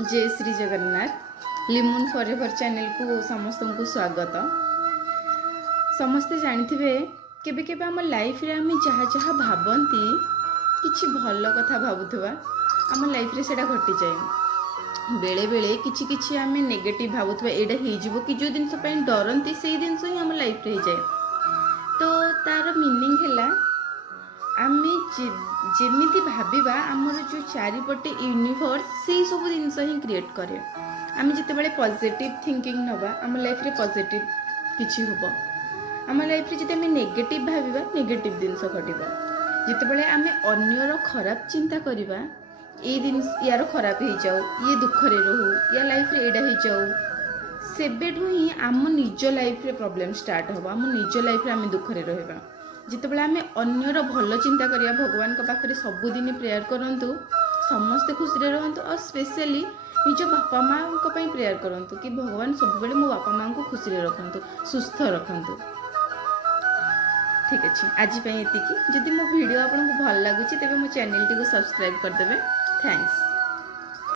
जय Shri Jagannath लिमन forever channel को समस्त को स्वागत। समस्ते जानिथिबे केबे केबे आम लाइफ रे आम जहाँ जहाँ भावती किछि भल कथा भावुथवा आम लाइफ रे सेटा घटी जाए। बेले बेले किछि किछि आम नेगेटिव भावुथवा एडा हे जिवो कि जो दिन पई डरंती सेही दिन ही आम लाइफ रे जाए। तो तार मीनिंग हैला आमे जेमिति भाबिबा आमर जो चारिपटे यूनिवर्स से सब जिनस ही क्रिएट करे। आमे जितेबाला पॉजिटिव थिंकिंग नबा आम लाइफ रे पॉजिटिव किछि होबो। आम लाइफ रे जदि आमे नेगेटिव भाबिबा नेगेटिव जिनस घटिबो। जितेबाला आमे अन्यर खराब चिंता करिबा ए दिन यार खराब हो जाऊ ये दुखरे रहू या लाइफ रे एडा हो जाऊ सेबेठू ही आम निज लाइफ रे प्रॉब्लम स्टार्ट होबा। आम निज लाइफ रे आमे दुखरे रहबा। जितेबाला आमे अन्यर भल चिंता करिया भगवान का पाखरे सबुदिन प्रेयर करंतु समस्ते खुशी रहंतु और स्पेशली निज बापा माँ को पई प्रेयर करंतु कि भगवान सब बेले मो बापा माँ को खुशी रखंतु सुस्थ रखंतु। ठीक अच्छे आज एतिकी। जदि मो वीडियो आपको भल लगुच तेज मो चैनल टी को सब्सक्राइब करदेवे। थैंक्स।